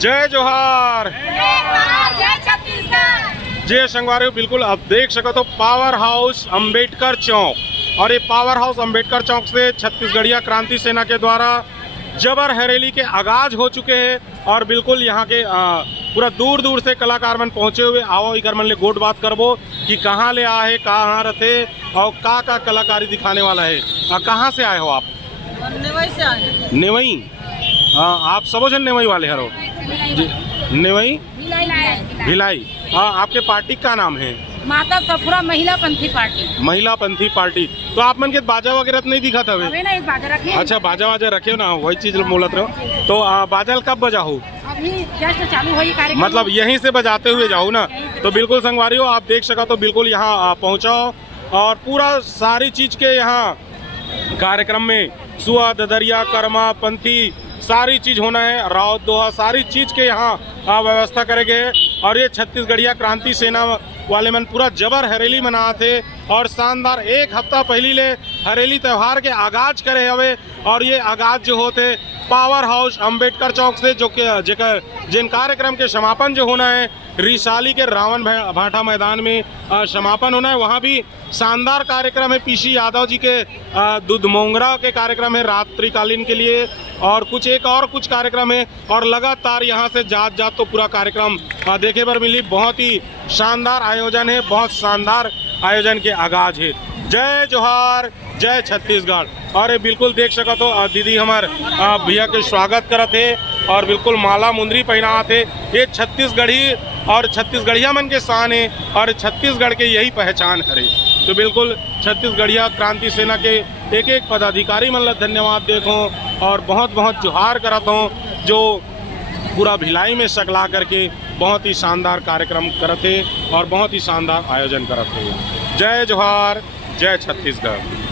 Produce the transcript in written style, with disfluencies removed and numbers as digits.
जय जोहार, जय छत्तीसगढ़। जय संगवारी। बिल्कुल अब देख सको तो पावर हाउस अंबेडकर चौक, और ये पावर हाउस अंबेडकर चौक से छत्तीसगढ़िया क्रांति सेना के द्वारा जबर हरेली के आगाज हो चुके हैं। और बिल्कुल यहाँ के पूरा दूर दूर से कलाकार मन पहुँचे हुए आओ इकर मन ले गोट बात करबो कि कहाँ ले आए है, कहाँ रहते और का कलाकारी दिखाने वाला है। कहाँ से आए हो आप? नेवई से आए। नेवई? आप सबो जन नेवई वाले हरो? नेवई भिलाई। आपके पार्टी का नाम है? माता सफुरा महिला पंथी पार्टी। महिला पंथी पार्टी। तो आप मन के बाजा वगैरह तो नहीं दिखा था? अबे ना एक बाजा रखे। अच्छा, बाजा वाजा रखे हो ना, वही चीज बोलत रहो। तो बाजा कब बजा हो? अभी जस्ट चालू हुई कार्यक्रम। मतलब यहीं से बजाते हुए जाओ ना। तो बिल्कुल संगवारियों आप देख सका तो बिल्कुल यहाँ पहुँचाओ और पूरा सारी चीज के यहाँ कार्यक्रम में सुआ ददरिया कर्मा पंथी सारी चीज होना है, राउत दोहा सारी चीज के यहाँ व्यवस्था करेंगे। और ये छत्तीसगढ़िया क्रांति सेना वाले मन पूरा जबर हरेली मनाते और शानदार एक हफ्ता पहली ले हरेली त्यौहार के आगाज करे हवे। और ये आगाज जो होते पावर हाउस अंबेडकर चौक से, जो कि जिन कार्यक्रम के समापन जो होना है रिसाली के रावण भाटा मैदान में समापन होना है। वहाँ भी शानदार कार्यक्रम है। पीसी यादव जी के दूध मोंगरा के कार्यक्रम है रात्रिकालीन के लिए, और कुछ कार्यक्रम है। और लगातार यहाँ से जात तो पूरा कार्यक्रम देखे पर मिली। बहुत ही शानदार आयोजन है, बहुत शानदार आयोजन के आगाज है। जय जोहार, जय छत्तीसगढ़। और ये बिल्कुल देख सका तो दीदी हमार भैया के स्वागत करत है और बिल्कुल माला मुंदरी पहना थे। ये छत्तीसगढ़ी और छत्तीसगढ़िया मन के शान है और छत्तीसगढ़ के यही पहचान है। तो बिल्कुल छत्तीसगढ़िया क्रांति सेना के एक एक पदाधिकारी मन ला धन्यवाद देखो और बहुत बहुत जोहार करत हूँ, जो पूरा भिलाई में सकला करके बहुत ही शानदार कार्यक्रम करते और बहुत ही शानदार आयोजन करते। जय जोहार, जय छत्तीसगढ़।